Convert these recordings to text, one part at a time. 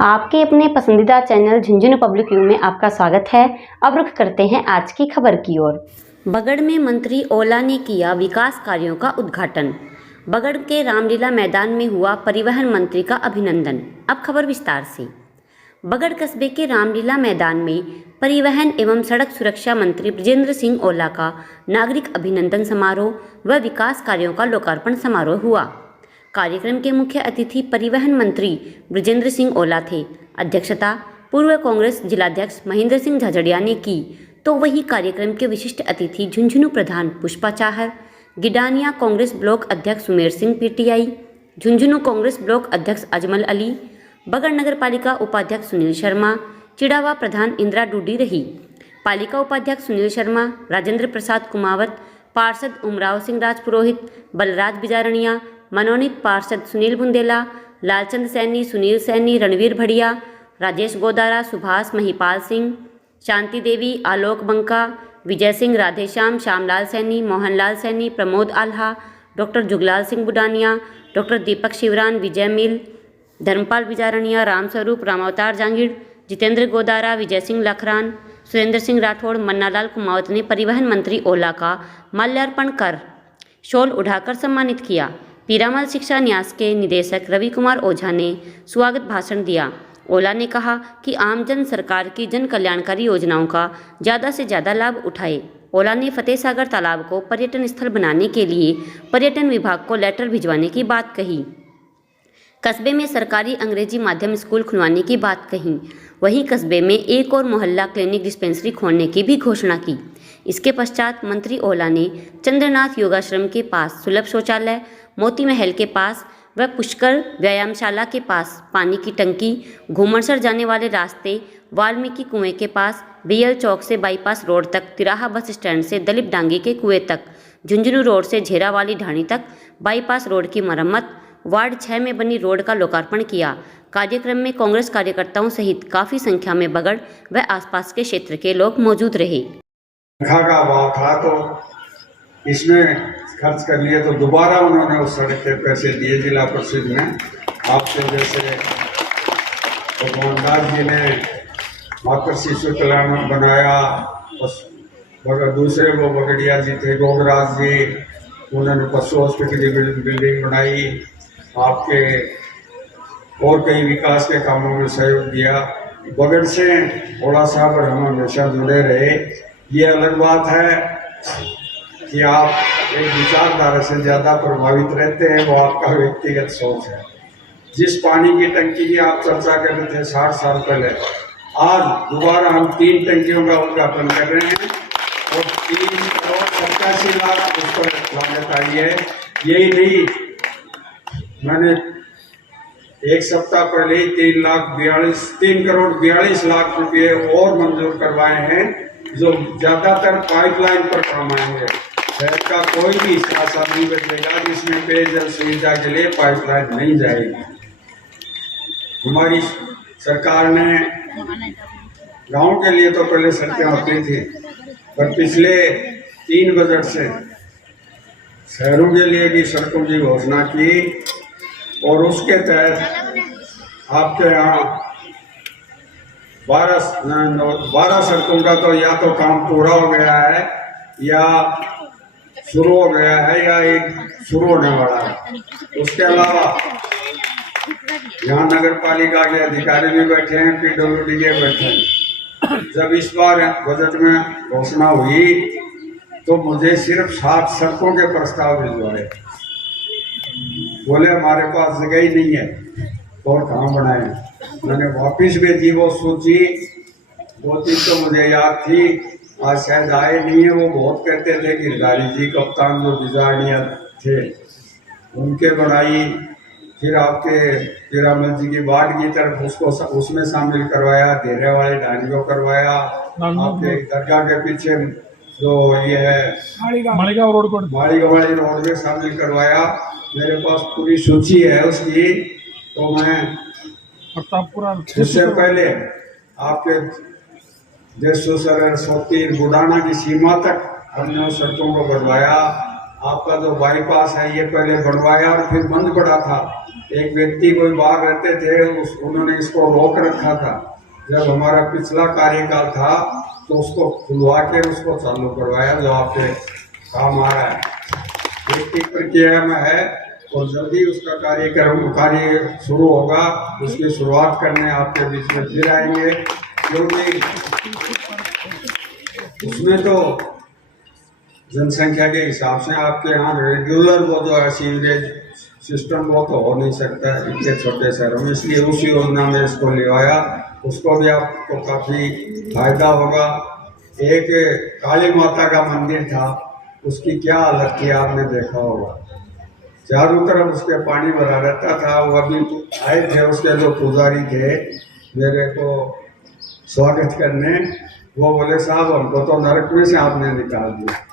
आपके अपने पसंदीदा चैनल झुंझुनू पब्लिक व्यू में आपका स्वागत है। अब रुख करते हैं आज की खबर की ओर। बगड़ में मंत्री ओला ने किया विकास कार्यों का उद्घाटन। बगड़ के रामलीला मैदान में हुआ परिवहन मंत्री का अभिनंदन। अब खबर विस्तार से। बगड़ कस्बे के रामलीला मैदान में परिवहन एवं सड़क सुरक्षा मंत्री बृजेंद्र सिंह ओला का नागरिक अभिनंदन समारोह व विकास कार्यों का लोकार्पण समारोह हुआ। कार्यक्रम के मुख्य अतिथि परिवहन मंत्री बृजेंद्र सिंह ओला थे। अध्यक्षता पूर्व कांग्रेस जिलाध्यक्ष महेंद्र सिंह झाझड़िया ने की, तो वही कार्यक्रम के विशिष्ट अतिथि झुंझुनू प्रधान पुष्पा चाहर, गिडानिया कांग्रेस ब्लॉक अध्यक्ष सुमेर सिंह पीटीआई, झुंझुनू कांग्रेस ब्लॉक अध्यक्ष अजमल अली, बगड़ नगर पालिका उपाध्यक्ष सुनील शर्मा, चिड़ावा प्रधान इंदिरा डूडी रही। पालिका उपाध्यक्ष सुनील शर्मा, राजेंद्र प्रसाद कुमावत, पार्षद उमराव सिंह राजपुरोहित, बलराज बिजारणिया, मनोनीत पार्षद सुनील बुंदेला, लालचंद सैनी, सुनील सैनी, रणवीर भड़िया, राजेश गोदारा, सुभाष महिपाल सिंह, शांति देवी, आलोक बंका, विजय सिंह, राधेश्याम, श्यामलाल सैनी, मोहनलाल सैनी, प्रमोद आल्हा, डॉक्टर जुगलाल सिंह बुडानिया, डॉक्टर दीपक शिवरान, विजय मिल, धर्मपाल बिजारणिया, रामस्वरूप, रामावतार जांगीड़, जितेंद्र गोदारा, विजय सिंह लखरान, सुरेंद्र सिंह राठौड़, मन्नालाल कुमावत ने परिवहन मंत्री ओला का माल्यार्पण कर शॉल उठाकर सम्मानित किया। पीरामल शिक्षा न्यास के निदेशक रवि कुमार ओझा ने स्वागत भाषण दिया। ओला ने कहा कि आमजन सरकार की जन कल्याणकारी योजनाओं का ज़्यादा से ज़्यादा लाभ उठाए। ओला ने फतेह सागर तालाब को पर्यटन स्थल बनाने के लिए पर्यटन विभाग को लेटर भिजवाने की बात कही। कस्बे में सरकारी अंग्रेजी माध्यम स्कूल खुलवाने की बात कही। वहीं कस्बे में एक और मोहल्ला क्लिनिक डिस्पेंसरी खोलने की भी घोषणा की। इसके पश्चात मंत्री ओला ने चंद्रनाथ योगाश्रम के पास सुलभ शौचालय, मोती महल के पास व पुष्कर व्यायामशाला के पास पानी की टंकी, घूमरसर जाने वाले रास्ते, वाल्मीकि कुएं के पास, बीएल चौक से बाईपास रोड तक, तिराहा बस स्टैंड से दलीप डांगी के कुएं तक, झुंझुनू रोड से झेरा वाली ढाणी तक बाईपास रोड की मरम्मत, वार्ड 6 में बनी रोड का लोकार्पण किया। कार्यक्रम में कांग्रेस कार्यकर्ताओं सहित काफी संख्या में बगड़ व आसपास के क्षेत्र के लोग मौजूद रहे। का भाव था तो इसमें खर्च कर लिए, तो दोबारा उन्होंने उस सड़क के पैसे दिए जिला परिषद में। आपके जैसे भगवान दास जी ने मातर शिशु कल्याण बनाया, दूसरे वो बगड़िया जी थे, गोगराज जी, उन्होंने पशु हॉस्पिटल की बिल्डिंग बनाई। आपके और कई विकास के कामों में सहयोग दिया। बगड़ से ओला साहब और हम हमेशा जुड़े रहे। ये अलग बात है कि आप एक विचारधारा से ज़्यादा प्रभावित रहते हैं, वो आपका व्यक्तिगत सोच है। जिस पानी की टंकी की आप चर्चा कर रहे थे 60 साल पहले, आज दोबारा हम 3 टंकियों का उद्घाटन कर रहे हैं और 3,87,00,000 उस पर लागत आई है। यही नहीं, मैंने एक सप्ताह पहले ही 3 करोड़ 42 लाख रुपये और मंजूर करवाए हैं, जो ज्यादातर पाइपलाइन पर काम आएंगे। शहर का कोई भी हिस्सा नहीं बचेगा जिसमें पेयजल सुविधा के लिए पाइपलाइन नहीं जाएगी। हमारी सरकार ने गांव के लिए तो पहले सड़कें होती थी, पर पिछले 3 बजट से शहरों के लिए भी सड़कों की घोषणा की और उसके तहत आपके यहाँ 12 सड़कों का तो या तो काम पूरा हो गया है या शुरू हो गया है या एक शुरू होने वाला है। उसके अलावा यहाँ नगर पालिका के अधिकारी भी बैठे हैं, पीडब्ल्यूडी के बैठे हैं। जब इस बार बजट में घोषणा हुई तो मुझे सिर्फ 7 सड़कों के प्रस्ताव भिजवाए। बोले हमारे पास जगह ही नहीं है और कहाँ बनाए। मैंने वापिस भेजी वो सूची। 2-3 तो मुझे याद थी, आज शायद आए नहीं है। वो बहुत कहते थे कि गिरधारी जी कप्तान जो बिजारनिया थे उनके बनाई। फिर आपके पीरामल जी की वार्ड की तरफ उसको उसमें शामिल करवाया, धेरे वाले ढाणी को करवाया। आपके दरगाह के पीछे जो ये है मालीगांव रोड में शामिल करवाया। मेरे पास पूरी सूची है उसकी, तो मैं इससे पहले आपके जैसोसर सोती बुडाना की सीमा तक हमने उस सड़कों को बनवाया। आपका जो बाईपास है ये पहले बनवाया और फिर बंद पड़ा था। एक व्यक्ति कोई बाहर रहते थे, उन्होंने इसको रोक रखा था। जब हमारा पिछला कार्यकाल था तो उसको खुलवा के उसको चालू करवाया, जो आपके काम आ रहा है। एक प्रक्रिया में है और जल्दी उसका कार्य शुरू होगा। उसकी शुरुआत करने आपके बीच में फिर आएंगे, क्योंकि उसमें तो जनसंख्या के हिसाब से आपके यहाँ रेगुलर वो जो है सीवरेज सिस्टम वो तो हो नहीं सकता है इतने छोटे शहरों में, इसलिए उस योजना में इसको ले आया। उसको भी आपको काफ़ी फायदा होगा। एक काली माता का मंदिर था, उसकी क्या हालत थी आपने देखा होगा। चारों तरफ उसके पानी भरा रहता था। वो अभी आए थे उसके जो पुजारी थे मेरे को स्वागत करने, वो बोले साहब हमको तो नरक में से आपने निकाल दिया।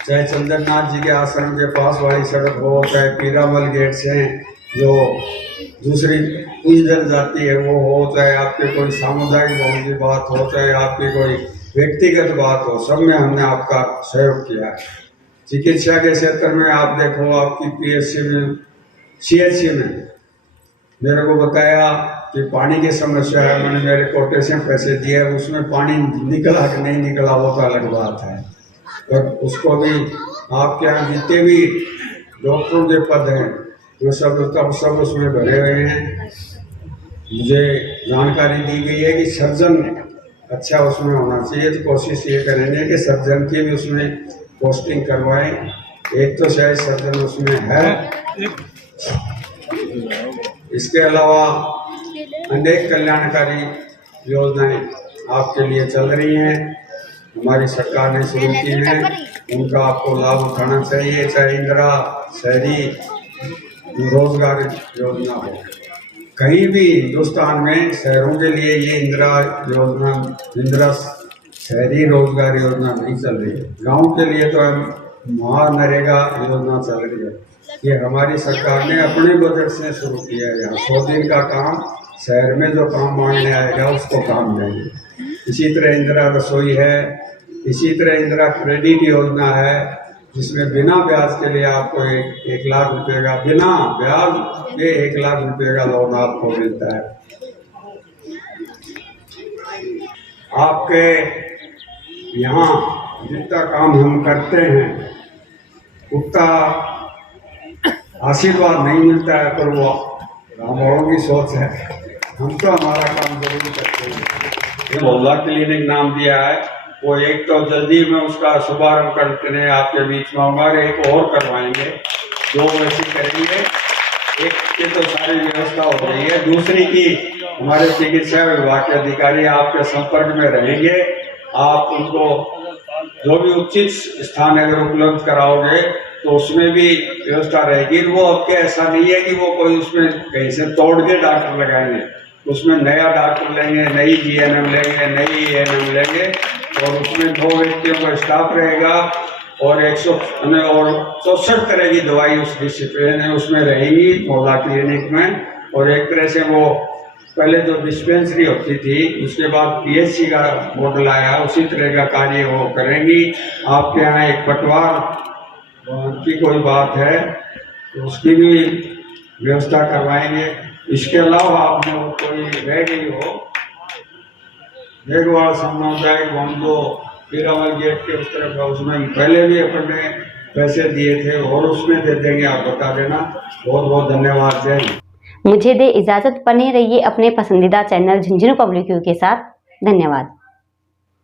चाहे चंद्रनाथ जी के आश्रम के पास वाली सड़क हो, चाहे पीरामल गेट से जो दूसरी इधर जाती है वो हो, चाहे आपके कोई सामुदायिक भवन की बात हो, चाहे आपकी कोई व्यक्तिगत बात हो, सब में हमने आपका सहयोग किया है। चिकित्सा के क्षेत्र में आप देखो, आपकी पीएचसी में सीएचसी में मेरे को बताया कि पानी की समस्या है, मैंने मेरे कोटे से पैसे दिए, उसमें पानी निकला कि नहीं निकला वो तो अलग बात है। और उसको भी आपके यहाँ जितने भी डॉक्टरों के पद हैं वो सब उसमें भरे हुए हैं। मुझे जानकारी दी गई है कि सर्जन अच्छा उसमें होना चाहिए, तो कोशिश ये करेंगे कि सर्जन की भी उसमें पोस्टिंग करवाएं। एक तो शायद सर्जन उसमें है। इसके अलावा अनेक कल्याणकारी योजनाएं आपके लिए चल रही हैं, हमारी सरकार ने शुरू की है, उनका आपको लाभ उठाना चाहिए। चाहे इंदिरा शहरी रोजगार योजना हो, कहीं भी हिंदुस्तान में शहरों के लिए ये इंदिरा शहरी रोजगार योजना नहीं चल रही है। गांव के लिए तो महानरेगा योजना चल रही है। ये हमारी सरकार ने अपने बजट से शुरू किया है। यहाँ 100 दिन का काम, शहर में जो काम मांगने आएगा उसको काम देंगे। इसी तरह इंदिरा रसोई है, इसी तरह इंदिरा क्रेडिट योजना है, जिसमें बिना ब्याज के लिए आपको 1 लाख रुपए का, बिना ब्याज के 1 लाख रुपए का लोन आपको मिलता है। आपके यहाँ जितना काम हम करते हैं उतना आशीर्वाद नहीं मिलता है, पर वो हम औरों की सोच है। हम तो हमारा काम जरूर करते हैं। ये मोहल्ला क्लिनिक नाम दिया है, वो एक तो जल्दी में उसका शुभारंभ करने आपके बीच में हमारे एक और करवाएंगे, 2 वैसे करेंगे। एक की तो सारी व्यवस्था हो रही है, दूसरी की हमारे चिकित्सा विभाग के अधिकारी आपके संपर्क में रहेंगे। आप उनको जो भी उचित स्थान अगर उपलब्ध कराओगे तो उसमें भी व्यवस्था रहेगी। वो आपके ऐसा नहीं है कि वो कोई उसमें कहीं से तोड़ के डॉक्टर लगाएंगे, उसमें नया डॉक्टर लेंगे, नई जीएनएम लेंगे, नई एएनएम लेंगे, और उसमें 2 व्यक्तियों का स्टाफ रहेगा और 164 तरह की दवाई उस डिसिप्लिन है उसमें रहेगी मोहल्ला क्लिनिक में। और एक तरह से वो पहले जो डिस्पेंसरी होती थी उसके बाद पीएचसी का मॉडल आया, उसी तरह का कार्य वो करेंगी। आपके यहाँ एक पटवार की कोई बात है तो उसकी भी व्यवस्था करवाएंगे। इसके अलावा आपने वो कोई रह गई हो मेघवाड़ सामुदायिक भवन जो पीरामल गेट के उस तरफ है, उसमें पहले भी अपन ने पैसे दिए थे और उसमें दे देंगे, आप बता देना। बहुत बहुत धन्यवाद। जय हिंद। मुझे दे इजाज़त, बने रहिए अपने पसंदीदा चैनल झुंझुनू पब्लिक व्यू के साथ। धन्यवाद।